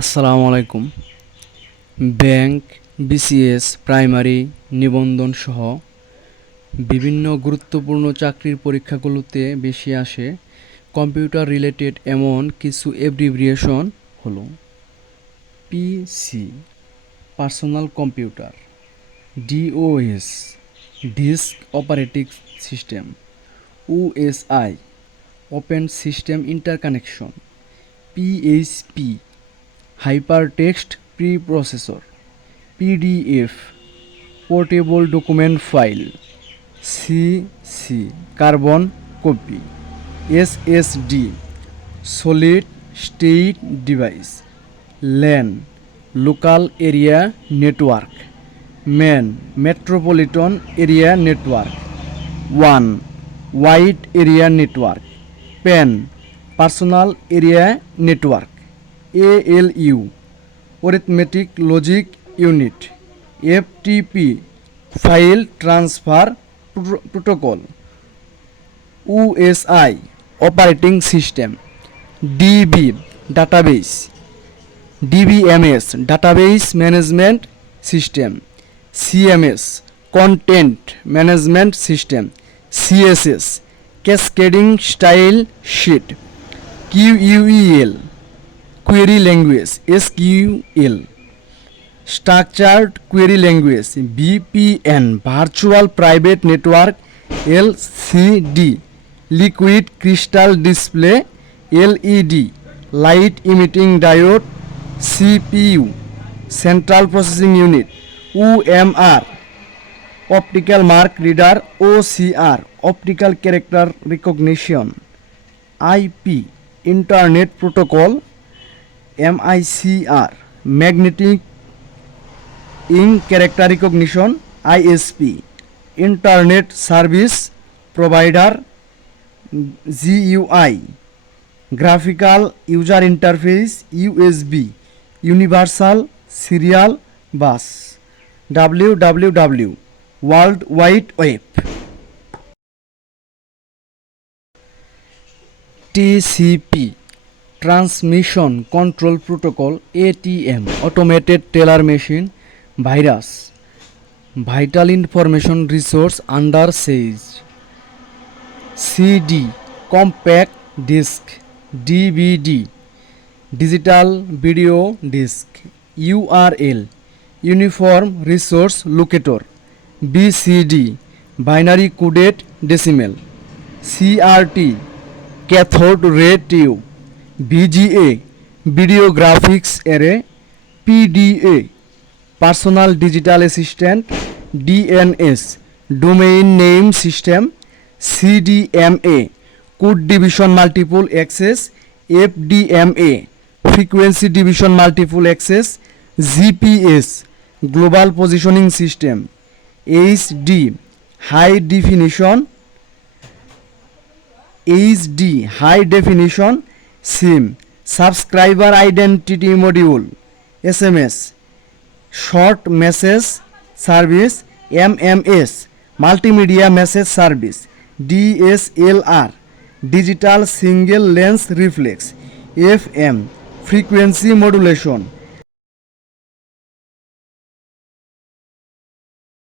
আসসালামু আলাইকুম। Bank, BCS, primary, নিবন্ধন সহ বিভিন্ন গুরুত্বপূর্ণ চাকরির পরীক্ষাগুলোতে বেশি আসে কম্পিউটার রিলেটেড এমন কিছু অ্যাব্রিভিয়েশন হলো PC personal computer, DOS disk operating system, OSI open system interconnection, PHP hypertext preprocessor, PDF portable document file, CC carbon copy, SSD solid state device, LAN local area network, MAN metropolitan area network, ওয়ান wide area network, PAN personal area network, ALU arithmetic logic unit, FTP file transfer protocol, OSI operating system, DB database, DBMS database management system, CMS content management system, CSS cascading style sheet, QUEL query language SQL, structured query language VPN, virtual private network LCD, liquid crystal display LED, light emitting diode CPU, central processing unit OMR, optical mark reader OCR, optical character recognition, IP internet protocol MICR, magnetic ink character recognition ISP, internet service provider GUI, graphical user interface USB, universal serial bus, WWW World Wide Web, TCP transmission control protocol ATM automated teller machine, virus vital information resource under siege, CD compact disc, DVD digital video disc, URL uniform resource locator, BCD binary coded decimal, CRT cathode ray tube, VGA video graphics array, PDA personal digital assistant, DNS domain name system, CDMA code division multiple access, FDMA frequency division multiple access, GPS global positioning system, HD high definition SIM subscriber identity module, SMS short message service, MMS multimedia message service, DSLR digital single lens reflex, FM frequency modulation,